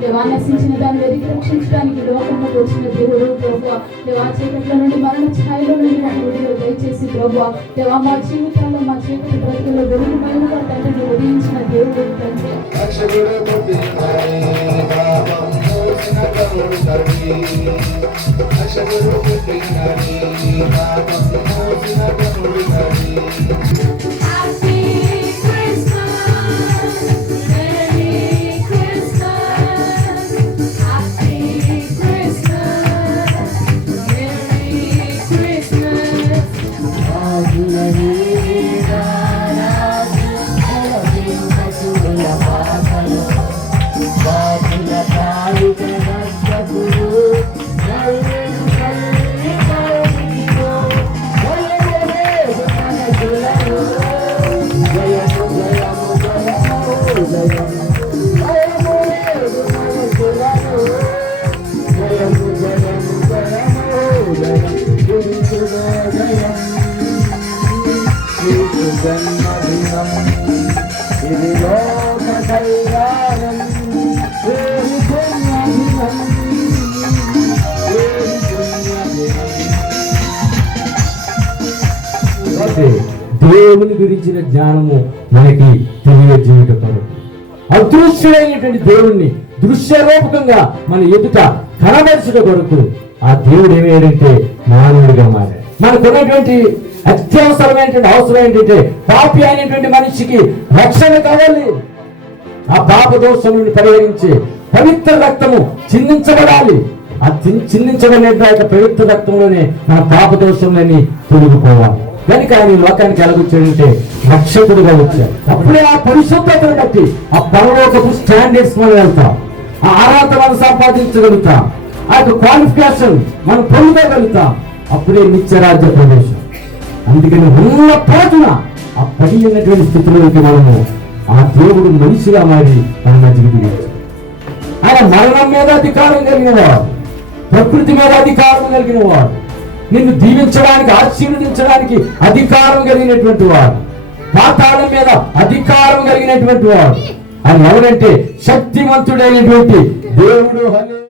దేవా నశించిన దాన్ని వెతికి రక్షించడానికి లోకంలో వచ్చిన దేవుడు ప్రభువా, దేవా చీకట్ల నుండి మరణ ఛాయలో నుండి మాకు విడుదల దయచేసి ప్రభువా, దేవా మా జీవితాల్లో మా చీకటి బ్రతుకుల్లో వెలుగుమయంగా తండ్రిని ఉదయించిన దేవుడు తండ్రి. దేవుని గురించిన జ్ఞానము మనకి తెలియజేయట కొరకు అదృశ్యమైనటువంటి దేవుణ్ణి దృశ్యరూపకంగా మన ఎదుట కనబరచుట కొరకు ఆ దేవుడు ఏమేంటంటే మానవుడిగా మారాడు. మనకున్నటువంటి అత్యవసరమైనటువంటి అవసరం ఏంటంటే పాపి అయినటువంటి మనిషికి రక్షణ కావాలి. ఆ పాప దోషం నుండి పరిహరించి పవిత్ర రక్తము చిందించబడాలి. ఆ చిందించబడిన పవిత్ర రక్తంలోనే మన పాప దోషంలోని తొలగిపోవాలి. కనుక ఆయన లోకానికి ఎలాగొచ్చాడంటే రక్షకుడుగా వచ్చాడు. అప్పుడే ఆ పరిశుద్ధతను బట్టి ఆ పరలోకపు స్టాండర్డ్స్ మనం వెళ్తాం, ఆ అర్హత మనం సంపాదించగలుగుతాం, ఆ యొక్క క్వాలిఫికేషన్ మనం పొందగలుగుతాం. అప్పుడే నిత్యరాజ్య ప్రవేశం. అందుకని ఉన్న పాటున ఆ పడి ఉన్నటువంటి స్థితిలోకి మనము ఆ దేవుడు మనిషిగా మారి మన మధ్యకి దిగాడు. ఆయన మరణం మీద అధికారం కలిగిన వాడు, ప్రకృతి మీద అధికారం కలిగిన వాడు, నిన్ను దీవించడానికి ఆశీర్వదించడానికి అధికారం కలిగినటువంటి వాడు, పాతాళం మీద అధికారం కలిగినటువంటి వాడు. ఆయన ఎవరంటే శక్తివంతుడైనటువంటి దేవుడు.